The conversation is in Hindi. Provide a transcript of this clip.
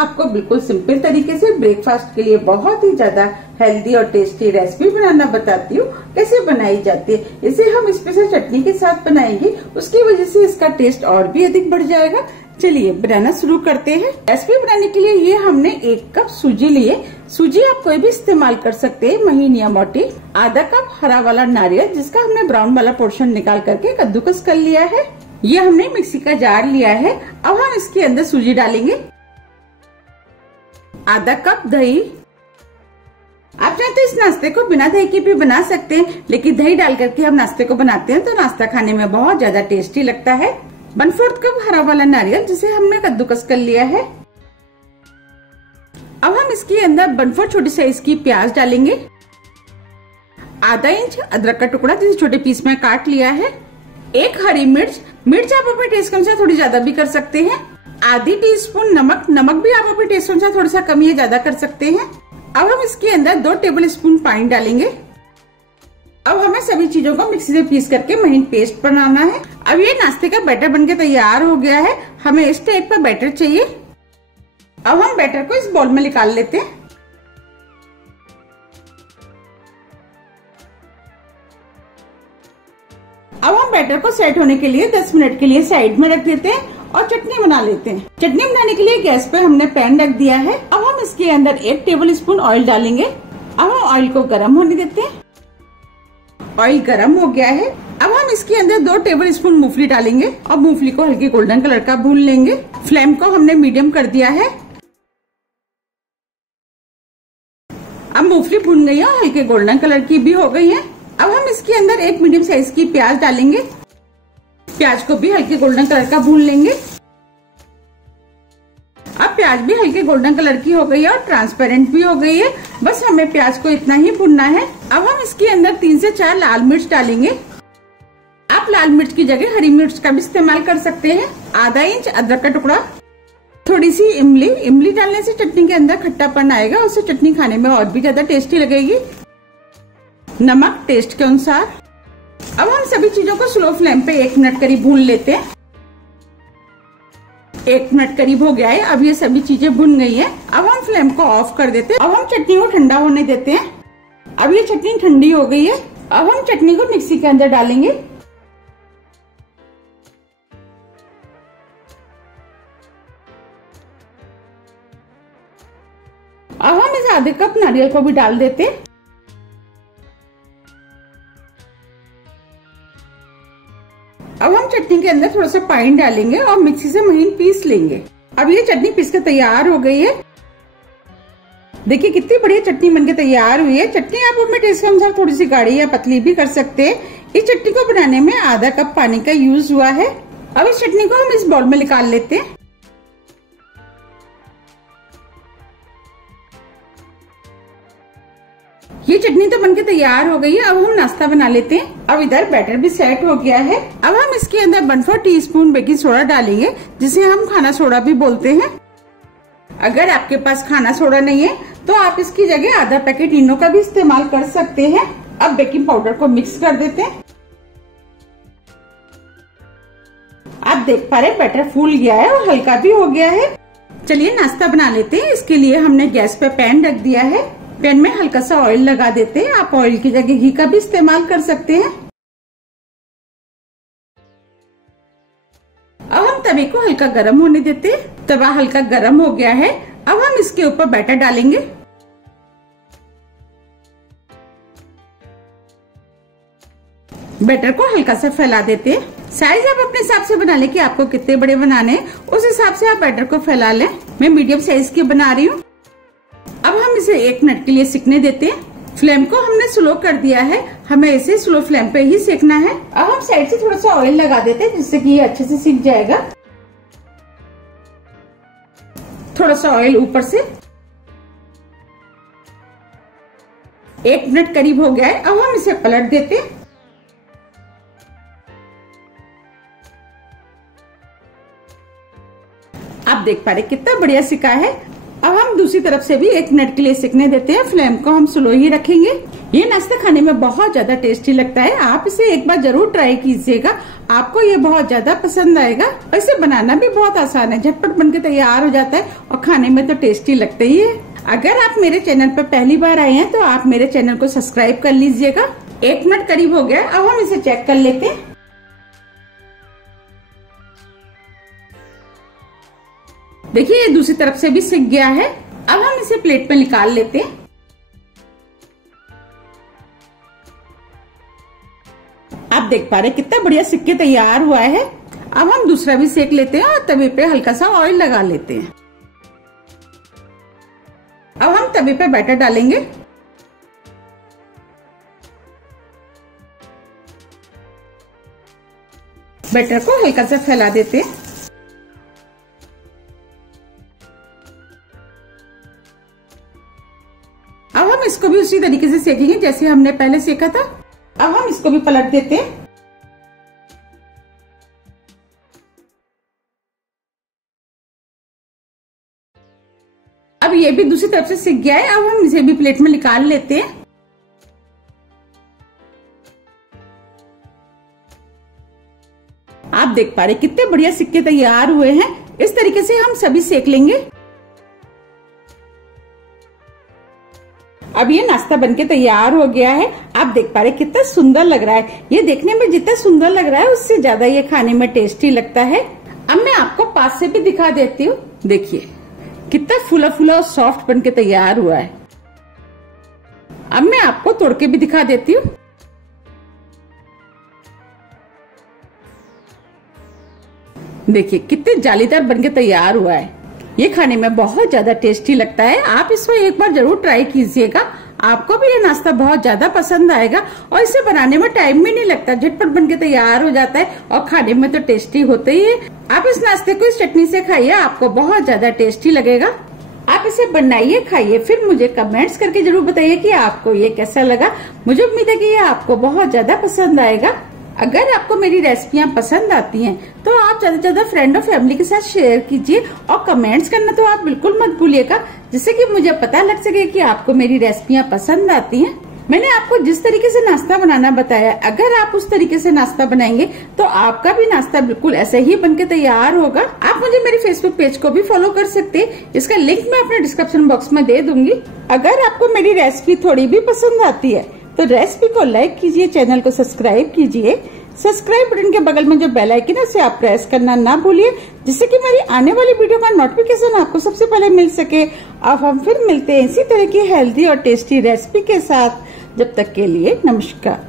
आपको बिल्कुल सिंपल तरीके से ब्रेकफास्ट के लिए बहुत ही ज्यादा हेल्दी और टेस्टी रेसिपी बनाना बताती हूँ कैसे बनाई जाती है। इसे हम स्पेशल चटनी के साथ बनाएंगे, उसकी वजह से इसका टेस्ट और भी अधिक बढ़ जाएगा। चलिए बनाना शुरू करते हैं। रेसिपी बनाने के लिए ये हमने 1 कप सूजी लिए। सूजी आप कोई भी इस्तेमाल कर सकते हैं, महीन या मोटी। आधा कप हरा वाला नारियल जिसका हमने ब्राउन वाला पोर्शन निकाल करके कद्दूकस कर लिया है। ये हमने मिक्सी का जार लिया है। अब हम इसके अंदर सूजी डालेंगे। आधा कप दही। आप चाहे तो इस नाश्ते को बिना दही के भी बना सकते हैं, लेकिन दही डाल करके हम नाश्ते को बनाते हैं तो नाश्ता खाने में बहुत ज्यादा टेस्टी लगता है। 1/4 कप हरा वाला नारियल जिसे हमने कद्दूकस कर लिया है। अब हम इसके अंदर 1/4 छोटी साइज की प्याज डालेंगे। आधा इंच अदरक का टुकड़ा जिसे छोटे पीस में काट लिया है। 1 हरी मिर्च। मिर्च आप अपने टेस्ट के अनुसार थोड़ी ज्यादा भी कर सकते हैं। आधी टीस्पून नमक। नमक भी आप अपने टेस्ट के अनुसार थोड़ा सा कम या ज्यादा कर सकते हैं। अब हम इसके अंदर 2 टेबल स्पून पानी डालेंगे। अब हमें सभी चीजों को मिक्सी से पीस करके महीन पेस्ट बनाना है। अब ये नाश्ते का बैटर बनके तैयार हो गया है। हमें इस टाइप का बैटर चाहिए। अब हम बैटर को इस बाउल में निकाल लेते हैं। अब हम बैटर को सेट होने के लिए 10 मिनट के लिए साइड में रख देते हैं और चटनी बना लेते हैं। चटनी बनाने के लिए गैस पे हमने पैन रख दिया है। अब हम इसके अंदर 1 टेबल स्पून ऑयल डालेंगे। अब हम ऑयल को गर्म होने देते हैं। ऑयल गर्म हो गया है। अब हम इसके अंदर 2 टेबल स्पून मूंगफली डालेंगे और मूंगफली को हल्के गोल्डन कलर का भून लेंगे। फ्लेम को हमने मीडियम कर दिया है। अब मूंगफली भून गई है और हल्के गोल्डन कलर की भी हो गई है। अब हम इसके अंदर 1 मीडियम साइज की प्याज डालेंगे। प्याज को भी हल्के गोल्डन कलर का भून लेंगे। अब प्याज भी हल्के गोल्डन कलर की हो गई है और ट्रांसपेरेंट भी हो गई है। बस हमें प्याज को इतना ही भुनना है। अब हम इसके अंदर 3 से 4 लाल मिर्च डालेंगे। आप लाल मिर्च की जगह हरी मिर्च का भी इस्तेमाल कर सकते हैं। आधा इंच अदरक का टुकड़ा। थोड़ी सी इमली। इमली डालने से चटनी के अंदर खट्टापन आएगा, उससे चटनी खाने में और भी ज्यादा टेस्टी लगेगी। नमक टेस्ट के अनुसार। अब हम सभी चीजों को स्लो फ्लेम पे 1 मिनट करीब भून लेते हैं। 1 मिनट करीब हो गया है। अब ये सभी चीजें भुन गई हैं। अब हम फ्लेम को ऑफ कर देते हैं। अब हम चटनी को ठंडा होने देते हैं। अब ये चटनी ठंडी हो गई है। अब हम चटनी को मिक्सी के अंदर डालेंगे। अब हम इस आधे कप नारियल को भी डाल देते हैं। अब हम चटनी के अंदर थोड़ा सा पानी डालेंगे और मिक्सी से महीन पीस लेंगे। अब ये चटनी पीस कर तैयार हो गई है। देखिए कितनी बढ़िया चटनी बनके तैयार हुई है। चटनी आप अपने टेस्ट के अनुसार थोड़ी सी गाढ़ी या पतली भी कर सकते हैं। इस चटनी को बनाने में आधा कप पानी का यूज हुआ है। अब इस चटनी को हम इस बाउल में निकाल लेते हैं। ये चटनी तो बनके तैयार हो गई है। अब हम नाश्ता बना लेते हैं। अब इधर बैटर भी सेट हो गया है। अब हम इसके अंदर 1/4 टीस्पून बेकिंग सोडा डालेंगे, जिसे हम खाना सोडा भी बोलते हैं। अगर आपके पास खाना सोडा नहीं है तो आप इसकी जगह आधा पैकेट इनो का भी इस्तेमाल कर सकते हैं। अब बेकिंग पाउडर को मिक्स कर देते हैं। आप देख पा रहे बैटर फूल गया है और हल्का भी हो गया है। चलिए नाश्ता बना लेते हैं। इसके लिए हमने गैस पे पैन रख दिया है। पैन में हल्का सा ऑयल लगा देते हैं। आप ऑयल की जगह घी का भी इस्तेमाल कर सकते हैं। अब हम तवे को हल्का गर्म होने देते हैं। तवा हल्का गर्म हो गया है। अब हम इसके ऊपर बैटर डालेंगे। बैटर को हल्का सा फैला देते हैं। साइज आप अपने हिसाब से बना लें कि आपको कितने बड़े बनाने हैं, उस हिसाब से आप बैटर को फैला लें। मैं मीडियम साइज की बना रही हूँ। अब हम इसे 1 मिनट के लिए सिकने देते हैं। फ्लेम को हमने स्लो कर दिया है। हमें इसे स्लो फ्लेम पे ही सेकना है। अब हम साइड से थोड़ा सा ऑयल लगा देते हैं, जिससे कि ये अच्छे से सिक जाएगा। थोड़ा सा ऑयल ऊपर से। 1 मिनट करीब हो गया है। अब हम इसे पलट देते हैं। आप देख पा रहे कितना बढ़िया सिका है। अब हम दूसरी तरफ से भी 1 मिनट के लिए सेकने देते हैं। फ्लेम को हम स्लो ही रखेंगे। ये नाश्ता खाने में बहुत ज्यादा टेस्टी लगता है। आप इसे एक बार जरूर ट्राई कीजिएगा, आपको ये बहुत ज्यादा पसंद आएगा। और इसे बनाना भी बहुत आसान है, झटपट बनके तैयार हो जाता है और खाने में तो टेस्टी लगता ही है। अगर आप मेरे चैनल पर पहली बार आए हैं तो आप मेरे चैनल को सब्सक्राइब कर लीजिएगा। 1 मिनट करीब हो गया, अब हम इसे चेक कर लेते हैं। देखिए ये दूसरी तरफ से भी सिक गया है। अब हम इसे प्लेट पे निकाल लेते हैं। आप देख पा रहे कितना बढ़िया सिक के तैयार हुआ है। अब हम दूसरा भी सेक लेते हैं और तवे पे हल्का सा ऑयल लगा लेते हैं। अब हम तवे पे बैटर डालेंगे। बैटर को हल्का सा फैला देते हैं। अब हम इसको भी उसी तरीके से सेकेंगे जैसे हमने पहले सेका था। अब हम इसको भी पलट देते हैं। अब ये भी दूसरी तरफ से सिक गया है। अब हम इसे भी प्लेट में निकाल लेते हैं। आप देख पा रहे कितने बढ़िया सिक्के तैयार हुए हैं। इस तरीके से हम सभी सेक लेंगे। अब ये नाश्ता बनके तैयार हो गया है। आप देख पा रहे कितना सुंदर लग रहा है। ये देखने में जितना सुंदर लग रहा है उससे ज्यादा ये खाने में टेस्टी लगता है। अब मैं आपको पास से भी दिखा देती हूँ। देखिए कितना फूला फूला और सॉफ्ट बनके तैयार हुआ है। अब मैं आपको तोड़ के भी दिखा देती हूँ। देखिए कितने जालीदार बनके तैयार हुआ है। ये खाने में बहुत ज्यादा टेस्टी लगता है। आप इसको एक बार जरूर ट्राई कीजिएगा, आपको भी ये नाश्ता बहुत ज्यादा पसंद आएगा। और इसे बनाने में टाइम भी नहीं लगता, झटपट बनके तैयार हो जाता है और खाने में तो टेस्टी होते ही है। आप इस नाश्ते को इस चटनी से खाइए, आपको बहुत ज्यादा टेस्टी लगेगा। आप इसे बनाइए, खाइए, फिर मुझे कमेंट्स करके जरूर बताइए कि आपको ये कैसा लगा। मुझे उम्मीद है कि ये आपको बहुत ज्यादा पसंद आएगा। अगर आपको मेरी रेसिपियां पसंद आती हैं तो आप ज्यादा से ज्यादा फ्रेंड और फैमिली के साथ शेयर कीजिए और कमेंट्स करना तो आप बिल्कुल मत भूलिएगा, जिससे कि मुझे पता लग सके कि आपको मेरी रेसिपियां पसंद आती हैं। मैंने आपको जिस तरीके से नाश्ता बनाना बताया, अगर आप उस तरीके से नाश्ता बनाएंगे तो आपका भी नाश्ता बिल्कुल ऐसे ही बनके तैयार होगा। आप मुझे मेरे फेसबुक पेज को भी फॉलो कर सकते हैं, इसका लिंक मैं अपने डिस्क्रिप्शन बॉक्स में दे दूंगी। अगर आपको मेरी रेसिपी थोड़ी भी पसंद आती है तो रेसिपी को लाइक कीजिए, चैनल को सब्सक्राइब कीजिए। सब्सक्राइब बटन के बगल में जो बेल आइकन है उसे आप प्रेस करना ना भूलिए, जिससे कि मेरी आने वाली वीडियो का नोटिफिकेशन आपको सबसे पहले मिल सके। अब हम फिर मिलते हैं इसी तरह की हेल्दी और टेस्टी रेसिपी के साथ। जब तक के लिए नमस्कार।